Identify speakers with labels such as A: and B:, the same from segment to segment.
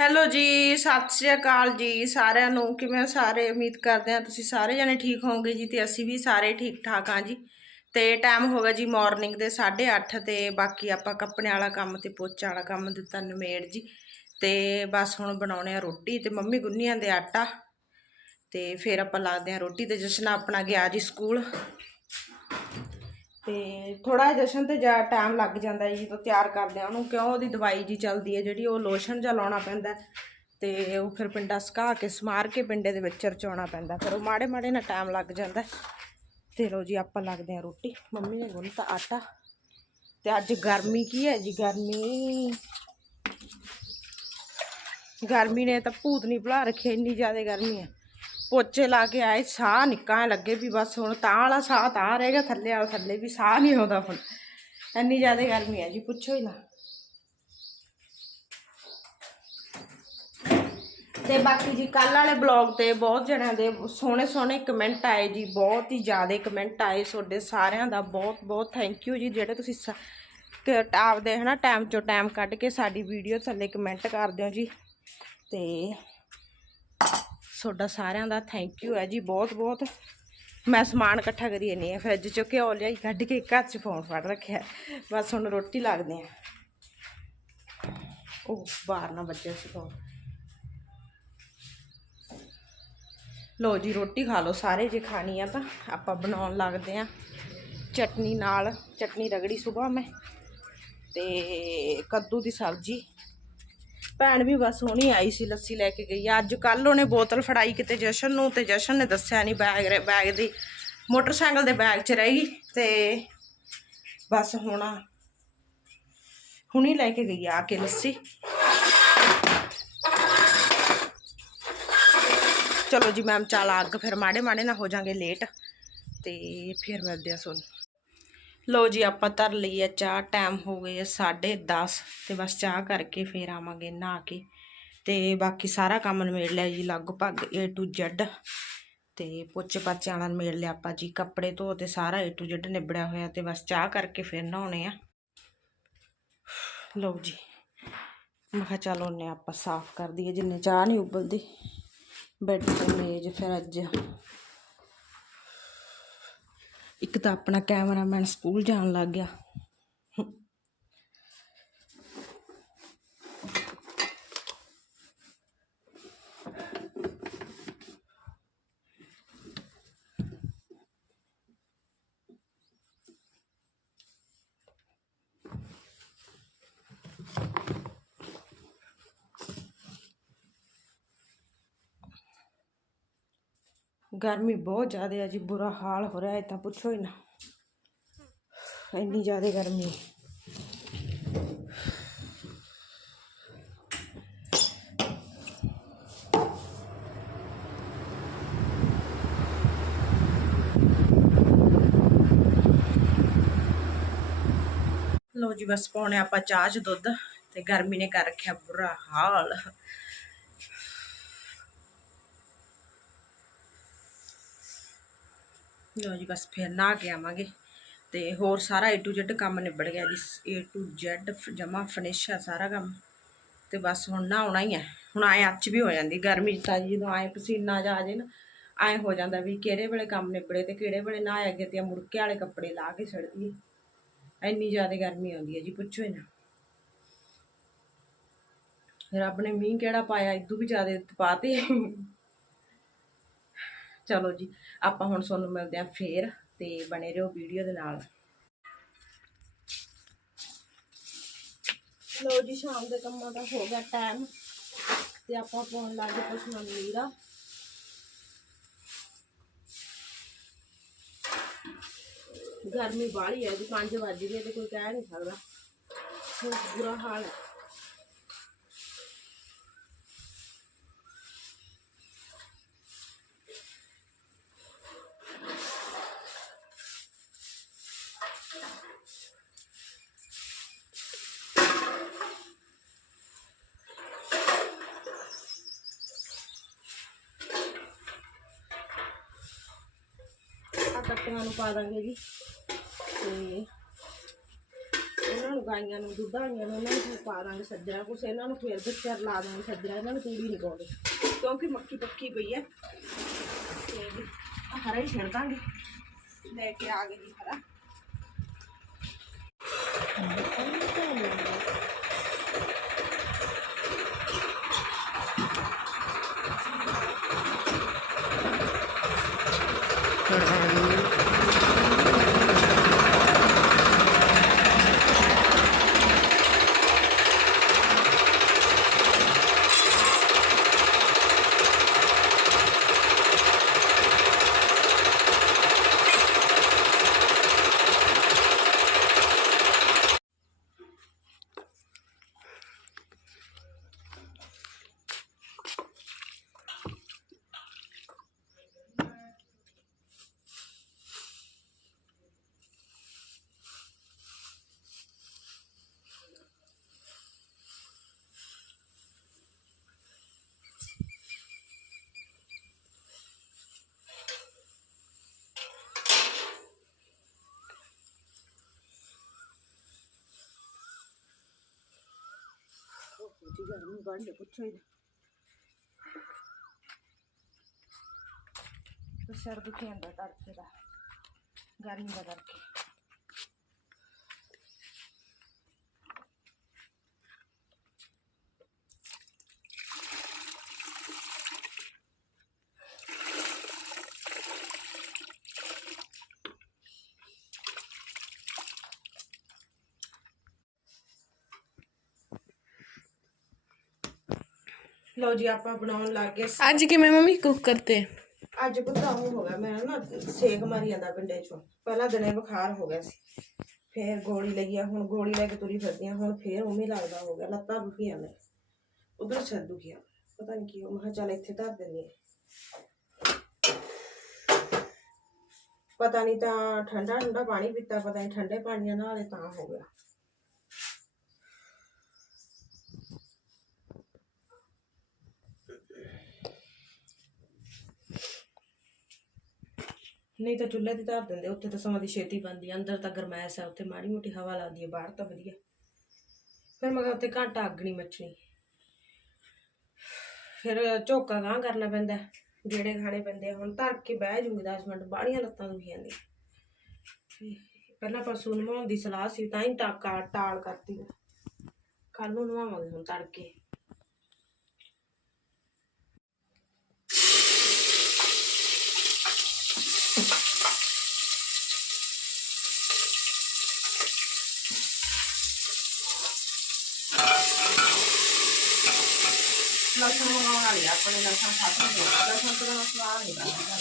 A: Hello ਜੀ, ਸਤਿ ਸ਼੍ਰੀ ਅਕਾਲ ਜੀ ਸਾਰਿਆਂ ਨੂੰ। ਕਿਵੇਂ ਸਾਰੇ? ਉਮੀਦ ਕਰਦੇ ਹਾਂ ਤੁਸੀਂ ਸਾਰੇ ਜਣੇ ਠੀਕ ਹੋਵੋਗੇ ਜੀ ਤੇ ਅਸੀਂ ਵੀ ਸਾਰੇ ਠੀਕ ਠਾਕ ਹਾਂ ਜੀ। ਤੇ ਟਾਈਮ ਹੋ ਗਿਆ ਜੀ ਮਾਰਨਿੰਗ ਦੇ 8:30 ਤੇ, ਬਾਕੀ ਆਪਾਂ ਕੱਪੜੇ ਵਾਲਾ ਕੰਮ ਤੇ ਪੋਚਾ ਵਾਲਾ ਕੰਮ ਦਿੱਤਾ ਨਿਮੇੜ ਜੀ। ਤੇ ਬਸ ਹੁਣ ਬਣਾਉਣੇ ਆ ਰੋਟੀ ਤੇ ਮੰਮੀ ਗੁੰਨੀਆਂ ਦੇ ਆਟਾ। ਤੇ ਫਿਰ ਆਪਾਂ ਲਾਦੇ ਆ ਰੋਟੀ ਤੇ ਜਸ਼ਨ ਆਪਣਾ ਗਿਆ ਜੀ ਸਕੂਲ। ਤੇ ਥੋੜਾ ਜਸ਼ਨ ਤੇ ਜਾ ਟਾਈਮ ਲੱਗ ਜਾਂਦਾ ਜੀ ਜਦੋਂ ਤਿਆਰ ਕਰਦੇ ਆ ਉਹਨੂੰ, ਕਿਉਂ ਉਹਦੀ ਦਵਾਈ ਜੀ ਚੱਲਦੀ ਹੈ ਜਿਹੜੀ ਉਹ ਲੋਸ਼ਨ ਜਿਹਾ ਲਾਉਣਾ ਪੈਂਦਾ ਹੈ ਤੇ ਉਹ ਫਿਰ ਪਿੰਡਾ ਸੁਕਾ ਕੇ ਸਮਾਰ ਕੇ ਪਿੰਡੇ ਦੇ ਵਿੱਚ ਰਚਾਉਣਾ ਪੈਂਦਾ ਫਿਰ ਉਹ ਮਾੜੇ ਮਾੜੇ ਨਾਲ ਟਾਈਮ ਲੱਗ ਜਾਂਦਾ ਹੈ। ਤੇ ਲੋ ਜੀ, ਆਪਾਂ ਲੱਗਦੇ ਆ ਰੋਟੀ। ਮੰਮੀ ਨੇ ਗੁੰਨਤਾ ਆਟਾ। ਤੇ ਅੱਜ ਗਰਮੀ ਕੀ ਹੈ ਜੀ? ਗਰਮੀ। ਗਰਮੀ ਨੇ ਤਾਂ ਭੂਤ ਨਹੀਂ ਭੁਲਾ ਰੱਖਿਆ ਇੰਨੀ ਜ਼ਿਆਦਾ ਗਰਮੀ ਹੈ। ਪੋਚੇ ਲਾ ਕੇ ਆਏ, ਸਾਹ ਨਿੱਕਾ ਲੱਗੇ ਵੀ ਬਸ ਹੁਣ ਤਾਂ ਵਾਲਾ ਸਾਹ ਤਾਂ ਰਹੇਗਾ ਥੱਲੇ ਵਾਲਾ ਥੱਲੇ ਵੀ ਸਾਹ ਨਹੀਂ ਆਉਂਦਾ ਹੁਣ। ਇੰਨੀ ਜ਼ਿਆਦਾ ਗਰਮੀ ਹੈ ਜੀ, ਪੁੱਛੋ ਹੀ ਨਾ। ਤੇ ਬਾਕੀ ਜੀ ਕੱਲ ਵਾਲੇ ਬਲੌਗ ਤੇ ਬਹੁਤ ਜਣਿਆਂ ਦੇ ਸੋਹਣੇ ਸੋਹਣੇ ਕਮੈਂਟ ਆਏ ਜੀ, ਬਹੁਤ ਹੀ ਜ਼ਿਆਦਾ ਕਮੈਂਟ ਆਏ ਤੁਹਾਡੇ ਸਾਰਿਆਂ ਦਾ, ਬਹੁਤ ਬਹੁਤ ਥੈਂਕ ਯੂ ਜੀ, ਜਿਹੜੇ ਤੁਸੀਂ ਸ- ਕ- ਆਪਦੇ ਹਨਾ ਟਾਈਮ ਚੋਂ ਟਾਈਮ ਕੱਢ ਕੇ ਸਾਡੀ ਵੀਡੀਓ ਥੱਲੇ ਕਮੈਂਟ ਕਰਦੇ ਹੋ ਜੀ। ਤੇ ਤੁਹਾਡਾ ਸਾਰਿਆਂ ਦਾ ਥੈਂਕ ਯੂ ਹੈ ਜੀ, ਬਹੁਤ ਬਹੁਤ। ਮੈਂ ਸਮਾਨ ਇਕੱਠਾ ਕਰੀ ਜਾਂਦੀ ਹਾਂ ਫਰਿੱਜ ਚੋਂ ਘਿਓ ਲਿਆਈ, ਕੱਢ ਕੇ ਘਰ 'ਚ ਫੋਨ ਫੜ ਰੱਖਿਆ ਬਸ ਹੁਣ ਰੋਟੀ ਲੱਗਦੇ ਆ ਉਹ ਬਾਹਰ ਨਾ ਬੱਚੇ ਸੀ ਫੋਨ ਲੋ ਜੀ, ਰੋਟੀ ਖਾ ਲਓ ਸਾਰੇ, ਜੇ ਖਾਣੀ ਆ ਤਾਂ ਆਪਾਂ ਬਣਾਉਣ ਲੱਗਦੇ ਆ ਚਟਨੀ ਨਾਲ, ਚਟਨੀ ਰਗੜੀ ਸਵੇਰ ਮੈਂ ਤੇ ਕੱਦੂ ਦੀ ਸਬਜ਼ੀ। ਭੈਣ ਵੀ ਬਸ ਹੁਣੀ ਆਈ ਸੀ ਲੱਸੀ ਲੈ ਕੇ ਗਈ ਅੱਜ ਕੱਲ ਉਹਨੇ ਬੋਤਲ ਫੜਾਈ ਕਿਤੇ ਜਸ਼ਨ ਨੂੰ ਤੇ ਜਸ਼ਨ ਨੇ ਦੱਸਿਆ ਨਹੀਂ ਬੈਗ ਰ- ਬੈਗ ਦੀ। ਮੋਟਰਸਾਈਕਲ ਦੇ ਬੈਗ 'ਚ ਰਹਿ ਗਈ ਤੇ ਬਸ ਹੁਣ ਹੁਣੀ ਲੈ ਕੇ ਗਈ ਆ ਕੇ ਲੱਸੀ। ਚਲੋ ਜੀ ਮੈਮ, ਚੱਲ ਅੱਗ ਫਿਰ ਮਾੜੇ ਮਾੜੇ ਨਾ ਹੋ ਜਾਾਂਗੇ ਲੇਟ ਤੇ ਫਿਰ ਮਿਲਦੇ ਆ ਸੁਣ ਲੋ ਜੀ, ਆਪਾਂ ਧਰ ਲਈ ਆ ਚਾਹ ਟਾਈਮ ਹੋ ਗਏ ਆ 10:30 ਤੇ ਬਸ ਚਾਹ ਕਰਕੇ ਫੇਰ ਆਵਾਂਗੇ ਨਹਾ ਕੇ। ਤੇ ਬਾਕੀ ਸਾਰਾ ਕੰਮ ਨਿਬੇੜ ਲਿਆ ਜੀ, ਲਗਭਗ A to Z ਤੇ ਪੋਚੇ ਪਾਚੇ ਵਾਲਾ ਨਿਬੇੜ ਲਿਆ ਆਪਾਂ ਜੀ, ਕੱਪੜੇ ਧੋ ਤੇ ਸਾਰਾ A to Z ਨਿਬੜਿਆ ਹੋਇਆ ਤੇ ਬਸ ਚਾਹ ਕਰਕੇ ਫਿਰ ਨਹਾਉਣੇ ਆ। ਲਓ ਜੀ, ਮੈਂ ਕਿਹਾ ਚੱਲ ਉਹਨੇ ਆਪਾਂ ਸਾਫ਼ ਕਰ ਦਈਏ, ਜਿੰਨੇ ਚਾਹ ਨਹੀਂ ਉਬਲਦੀ। ਬੈੱਡ ਤੇ ਮੇਜ਼ ਫਿਰ ਅੱਜ। ਇੱਕ ਤਾਂ ਆਪਣਾ ਕੈਮਰਾਮੈਨ ਸਕੂਲ ਜਾਣ ਲੱਗ ਗਿਆ। ਗਰਮੀ ਬਹੁਤ ਜ਼ਿਆਦਾ ਹੈ ਜੀ ਬੁਰਾ ਹਾਲ ਹੋ ਰਿਹਾ ਹੈ ਤਾਂ ਪੁੱਛੋ ਹੀ ਨਾ ਇੰਨੀ ਜ਼ਿਆਦਾ ਗਰਮੀ ਹੈ ਲੋ ਜੀ ਬਸ ਪਾਉਣੇ ਆਪਾਂ ਚਾਹ ਚ ਦੁੱਧ ਤੇ ਗਰਮੀ ਨੇ ਕਰ ਰੱਖਿਆ ਬੁਰਾ ਜੀ ਬਸ ਫਿਰ ਨਹਾ ਕੇ ਆਵਾਂਗੇ। ਤੇ ਹੋਰ ਸਾਰਾ A to Z ਕੰਮ ਨਿਬੜ ਗਿਆ ਜੀ। A to Z ਜਮਾ ਫਿਨਿਸ਼ ਆ ਸਾਰਾ ਕੰਮ। ਤੇ ਬਸ ਹੁਣ ਨਹਾਉਣਾ ਹੀ ਹੈ ਹੁਣ ਆਏ ਅੱਚ ਵੀ ਹੋ ਜਾਂਦੀ ਗਰਮੀ 'ਚ ਤਾਂ ਜਦੋਂ ਆਏ ਪਸੀਨਾ ਜਾ ਆ ਜੇ ਨਾ, ਆਏ ਹੋ ਜਾਂਦਾ ਵੀ ਕਿਹੜੇ ਵੇਲੇ ਕੰਮ ਨਿਬੜੇ ਤੇ ਕਿਹੜੇ ਵੇਲੇ ਨਾ ਅੱਗੇ ਤੇ ਮੁੜਕੇ ਵਾਲੇ ਕੱਪੜੇ ਲਾ ਕੇ ਛੱਡ ਦਈਏ। ਇੰਨੀ ਜ਼ਿਆਦਾ ਗਰਮੀ ਆਉਂਦੀ ਹੈ ਜੀ, ਪੁੱਛੋ ਹੀ ਨਾ। ਰੱਬ ਨੇ ਮੀਂਹ ਕਿਹੜਾ ਪਾਇਆ? ਇਦੋਂ ਵੀ ਜ਼ਿਆਦਾ ਪਾਤੇ ਚਲੋ ਜੀ, ਆਪਾਂ ਹੁਣ ਤੁਹਾਨੂੰ ਮਿਲਦੇ ਆ ਫੇਰ ਤੇ ਬਣੇ ਰਹੋ ਵੀਡੀਓ ਦੇ ਨਾਲ। ਲੋ ਜੀ, ਸ਼ਾਮ ਦੇ ਕੰਮਾਂ ਦਾ ਹੋ ਗਿਆ ਟਾਈਮ ਤੇ ਆਪਾਂ ਪਾਉਣ ਲੱਗੇ ਪਸ਼ੂਆਂ ਨੂੰ ਗਰਮੀ ਬਾਹਲੀ ਹੈ ਜੀ 5 ਵਜ ਗਏ ਤੇ ਕੋਈ ਕਹਿ ਨਹੀਂ ਸਕਦਾ। ਬੁਰਾ ਹਾਲ ਹੈ ਆ ਕੱਟੀਆਂ ਨੂੰ ਪਾ ਦਾਂਗੇ ਜੀ। ਤੇ ਉਹਨਾਂ ਨੂੰ ਗਾਈਆਂ ਨੂੰ, ਦੁੱਧ ਵਾਲੀਆਂ ਨੂੰ ਉਹਨਾਂ ਨੂੰ ਪਾ ਦਾਂਗੇ ਸੱਜਰਾ। ਕੁਛ ਇਹਨਾਂ ਨੂੰ ਫੇਰ ਬੱਚਾ ਲਾ ਦਾਂਗੇ ਸੱਜਰਾ। ਇਹਨਾਂ ਨੂੰ ਤੂੜੀ ਨਹੀਂ ਪਾਉਂਦੇ। ਕਿਉਂਕਿ ਮੱਕੀ ਪੱਕੀ ਪਈ ਹੈ। ਤੇ ਹਰਾ ਹੀ ਛੱਡ ਦਾਂਗੇ। ਲੈ ਕੇ ਆ ਗਏ ਜੀ ਹਰਾ। ਜੀ ਗਰਮੀ ਬਣ ਦੇ ਪੁੱਛੋ ਹੀ ਸਿਰ ਦੁਖੀ ਜਾਂਦਾ ਤੜਕੇ ਦਾ ਗਰਮੀ ਦਾ ਕਰਕੇ ਲਓ ਜੀ ਆਪਾਂ ਬਣਾਉਣ ਲੱਗ ਗਏ
B: ਅੱਜ ਕਿਵੇਂ ਮੰਮੀ ਕੁੱਕਰ ਤੇ
A: ਅੱਜ ਪੁੱਤਾ ਉਹ ਹੋ ਗਿਆ ਮੈਂ ਨਾ ਸੇਕ ਮਾਰੀ ਜਾਂਦਾ ਪਿੰਡੇ ਚੋਂ। ਪਹਿਲਾਂ ਦਿਨੇ ਬੁਖਾਰ ਹੋ ਗਿਆ ਸੀ। ਫੇਰ ਗੋਲੀ ਲਈ ਆ ਹੁਣ ਗੋਲੀ ਲੈ ਕੇ ਤੁਰੀ ਫਿਰਦੀ ਆ ਹੁਣ ਫੇਰ ਉਵੇਂ ਲੱਗਦਾ ਹੋ ਗਿਆ ਲੱਤਾਂ ਦੁਖੀਆਂ ਨੇ। ਉਧਰ ਸਿਰ ਦੁਖੀਆ ਪਤਾ ਨਹੀਂ ਕੀ ਹੋ ਮੈਂ ਕਿਹਾ ਚੱਲ ਇੱਥੇ ਧਰ ਦਿੰਨੀ ਆ। ਪਤਾ ਨਹੀਂ ਤਾਂ ਠੰਡਾ ਠੰਡਾ ਪਾਣੀ ਪੀਤਾ ਪਤਾ ਨਹੀਂ ਠੰਡੇ ਪਾਣੀਆਂ ਨਾਲ ਇਹ ਤਾਂ ਹੋ ਗਿਆ। ਨਹੀਂ ਤਾਂ ਚੁੱਲ੍ਹੇ ਤੇ ਧਰ ਦਿੰਦੇ, ਉੱਥੇ ਤਾਂ ਸਮਾਂ ਦੀ ਛੇਤੀ ਬਣਦੀ ਆ, ਅੰਦਰ ਤਾਂ ਗਰਮੈਸ਼ ਹੈ ਉੱਥੇ ਮਾੜੀ ਮੋਟੀ ਹਵਾ ਲੱਗਦੀ ਹੈ ਬਾਹਰ ਤਾਂ ਵਧੀਆ। ਫਿਰ ਮਗਰ ਉੱਥੇ ਘੰਟਾ ਅੱਗ ਨਹੀਂ ਮੱਚਣੀ ਫਿਰ ਝੋਕਾ ਗਾਂ ਕਰਨਾ ਪੈਂਦਾ ਜਿਹੜੇ ਖਾਣੇ ਪੈਂਦੇ ਹੁਣ ਧਰ ਕੇ ਬਹਿ ਜੂਗੀ 10 ਮਿੰਟ, ਬਾਹਲੀਆਂ ਲੱਤਾਂ ਦੁਖੀ ਜਾਂਦੀਆਂ ਪਹਿਲਾਂ ਪਰਸੋਂ ਨਵਾਉਣ ਦੀ ਸਲਾਹ ਸੀ, ਤਾਂ ਹੀ ਟਾਕਾ, ਟਾਲ ਕਰਤੀ ਕੱਲ ਨੂੰ ਨਵਾਵਾਂਗੇ ਹੁਣ ਤੜਕੇ। ਲਸਣ ਮੰਗਾਉਣ ਵਾਲੀ ਆ। ਆਪਣੇ ਲਸਣ ਖਾਤੇ ਦੇ ਲਸਣ ਤੋਂ ਨਾ ਸਵਾਦ ਨਹੀਂ ਬਣਦਾ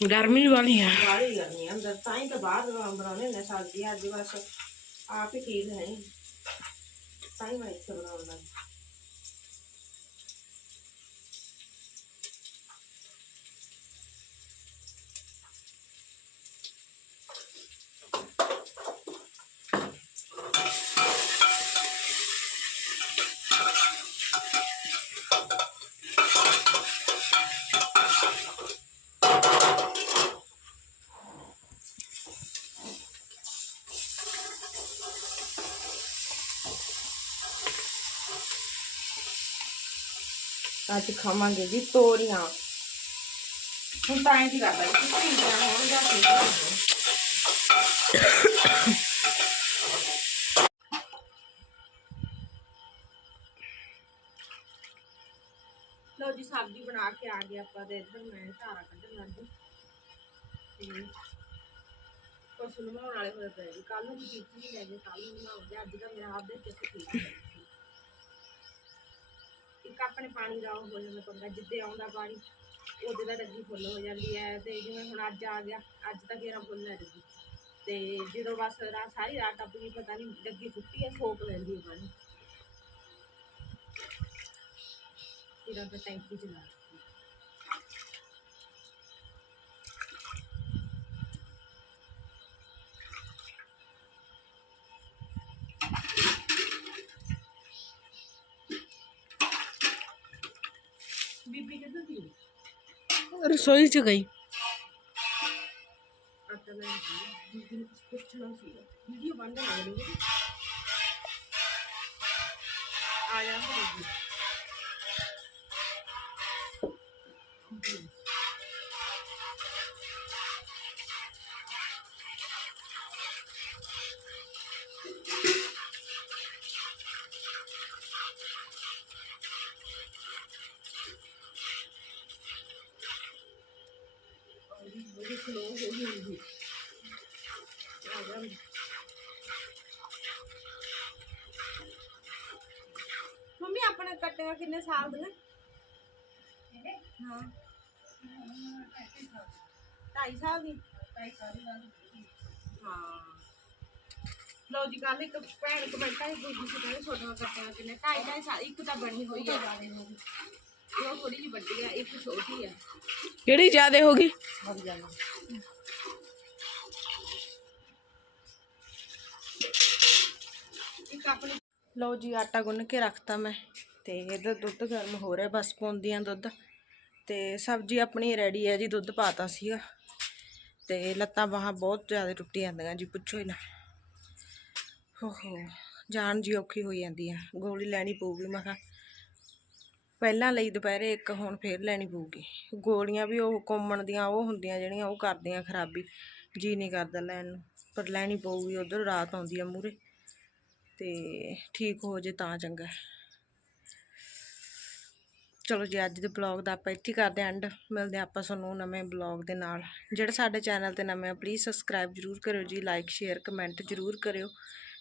B: ਗਰਮੀ ਵਾਲੀ ਆ
A: ਬਾਹਲੀ ਗਰਮੀ ਆ, ਅੰਦਰ ਤਾਂ ਹੀ ਤਾਂ ਬਾਹਰ ਬਣਾਉਣੇ ਨੇ ਸਬਜ਼ੀ ਅੱਜ ਬਸ ਆਪ ਹੀ ਠੀਕ ਹੈ ਤਾਂ ਹੀ ਮੈਂ ਇੱਥੇ ਬਣਾਉਣ ਲੱਗੀ ਅੱਜ ਖਾਵਾਂਗੇ ਜੀ ਤੋਰੀਆਂ। ਹੁਣ ਤਾਂ ਐਂ ਕੀ ਕਰਦਾ ਜੀ ਭਿੰਡੀਆਂ ਹੋਣ ਜਾਂ ਭਿੰਡੀਆਂ ਹੋਣ ਲਓ। ਜੀ, ਸਬਜ਼ੀ ਬਣਾ ਕੇ ਆ ਗਏ ਆਪਾਂ ਤੇ ਇੱਧਰ ਮੈਂ ਧਾਰਾ ਕੱਢਣ ਲੱਗ ਗਈ। ਤੇ ਪਸ਼ੂ ਨਵਾਉਣ ਵਾਲੇ ਹੋਏ ਪਏ ਜੀ। ਕੱਲ ਨੂੰ ਵੀ ਕੀਤੀ ਨਹੀਂ ਲੈ ਗਏ ਕੱਲ ਨੂੰ ਨਵਾਉਂਦੇ ਅੱਜ ਦਾ ਮੇਰਾ ਆਪਦੇ ਚਿੱਤ ਠੀਕ ਹੈ ਇੱਕ ਆਪਣੇ ਪਾਣੀ ਦਾ ਉਹ ਹੋ ਜਾਂਦਾ ਪੰਗਾ ਜਿੱਦੇ ਆਉਂਦਾ ਪਾਣੀ, ਉਹਦੇ ਦਾ ਡੱਗੀ ਫੁੱਲ ਹੋ ਜਾਂਦੀ ਹੈ ਤੇ ਜਿਵੇਂ ਹੁਣ ਅੱਜ ਆ ਗਿਆ, ਅੱਜ ਤਾਂ ਫੇਰਾ ਫੁੱਲ ਹੈ ਡੱਗੀ। ਤੇ ਜਦੋਂ ਬਸ ਰਾਤ ਸਾਰੀ ਰਾਤ ਟੱਪ ਗਈ ਪਤਾ ਨਹੀਂ ਡੱਗੀ ਟੁੱਟੀ ਹੈ, ਸੋਕ ਲੈਂਦੀ ਹੈ ਪਾਣੀ। ਫਿਰ ਆਪਾਂ ਟੈਂਕੀ ਚਲਾ
B: ਰਸੋਈ ਚ ਗਈ।
A: ਆਟਾ ਲੈ ਵੀਡੀਓ ਬੰਦ ਨਾ ਬੜੀ ਸਲੋ ਹੋ ਗਈ ਹੁੰਦੀ ਆ ਜਾ ਮੰਮੀ ਆਪਣੇ ਕੱਟਿਆ ਕਿੰਨੇ ਸਾਲ ਦੀਆਂ ਹਾਂ ਢਾਈ ਸਾਲ ਦੀ ਹਾਂ ਲਓ ਜੀ ਕੱਲ ਇੱਕ ਭੈਣ ਕਮੈਂਟਾਂ ਹੀ ਪੁੱਛੀ ਸੀ ਕਹਿੰਦੇ ਛੋਟਾ ਕੱਟਿਆ ਕਿੰਨੇ ਢਾਈ ਢਾਈ ਸਾਲ ਇੱਕ ਤਾਂ ਬਣੀ ਹੋਈ ਹੈ ਇਹ ਉਹ ਥੋੜੀ ਜਿਹੀ ਵੱਡੀ ਆ ਇੱਕ ਛੋਟੀ ਆ।
B: ਕਿਹੜੀ ਜ਼ਿਆਦੇ ਹੋ ਗਈ?
A: ਵੱਧ ਜਾਣਾ ਇੱਕ ਆਪਣੀ ਲਓ ਜੀ ਆਟਾ ਗੁੰਨ ਕੇ ਰੱਖਤਾ ਮੈਂ। ਤੇ ਇਹਦਾ ਦੁੱਧ ਗਰਮ ਹੋ ਰਿਹਾ ਬਸ ਪਾਉਂਦੀ ਆ ਦੁੱਧ। ਤੇ ਸਬਜ਼ੀ ਆਪਣੀ ਰੈਡੀ ਹੈ ਜੀ ਦੁੱਧ ਪਾਤਾ ਸੀਗਾ। ਤੇ ਲੱਤਾਂ ਬਾਹਾਂ ਬਹੁਤ ਜ਼ਿਆਦਾ ਟੁੱਟੀ ਜਾਂਦੀਆਂ ਜੀ ਪੁੱਛੋ ਹੀ ਨਾ। ਹੋ ਹੋ ਜਾਨ ਜੀ ਔਖੀ ਹੋਈ ਜਾਂਦੀ ਆ। ਗੋਲੀ ਲੈਣੀ ਪਊਗੀ ਮੈਂ ਕਿਹਾ। ਪਹਿਲਾਂ ਲਈ ਦੁਪਹਿਰੇ ਇੱਕ ਹੁਣ ਫੇਰ ਲੈਣੀ ਪਊਗੀ। ਗੋਲੀਆਂ ਵੀ ਉਹ ਕੋਮਣ ਦੀਆਂ ਉਹ ਹੁੰਦੀਆਂ ਜਿਹੜੀਆਂ ਉਹ ਕਰਦੀਆਂ ਖਰਾਬੀ। ਜੀ ਨਹੀਂ ਕਰਦਾ ਲੈਣ ਨੂੰ, ਪਰ ਲੈਣੀ ਪਊਗੀ, ਉਧਰ ਰਾਤ ਆਉਂਦੀ ਆ ਮੂਰੇ ਤੇ ਠੀਕ ਹੋ ਜੇ ਤਾਂ ਚੰਗਾ ਚਲੋ ਜੀ, ਅੱਜ ਦੇ ਬਲੌਗ ਦਾ ਆਪਾਂ ਇੱਥੇ ਕਰਦੇ ਹਾਂ ਐਂਡ। ਮਿਲਦੇ ਹਾਂ ਆਪਾਂ ਤੁਹਾਨੂੰ ਨਵੇਂ ਬਲੌਗ ਦੇ ਨਾਲ। ਜਿਹੜੇ ਸਾਡੇ ਚੈਨਲ ਤੇ ਨਵੇਂ ਆ ਪਲੀਜ਼ ਸਬਸਕ੍ਰਾਈਬ ਜਰੂਰ ਕਰਿਓ ਜੀ ਲਾਈਕ ਸ਼ੇਅਰ ਕਮੈਂਟ ਜਰੂਰ ਕਰਿਓ।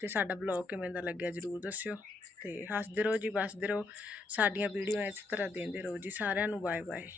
A: ਤੇ ਸਾਡਾ ਬਲੌਗ ਕਿਵੇਂ ਦਾ ਲੱਗਿਆ ਜਰੂਰ ਦੱਸਿਓ। ਤੇ ਹੱਸਦੇ ਰਹੋ ਜੀ, ਵੱਸਦੇ ਰਹੋ। ਸਾਡੀਆਂ ਵੀਡੀਓ ਇਸ ਤਰ੍ਹਾਂ ਦਿੰਦੇ ਰਹੋ ਜੀ। ਸਾਰਿਆਂ ਨੂੰ ਬਾਏ ਬਾਏ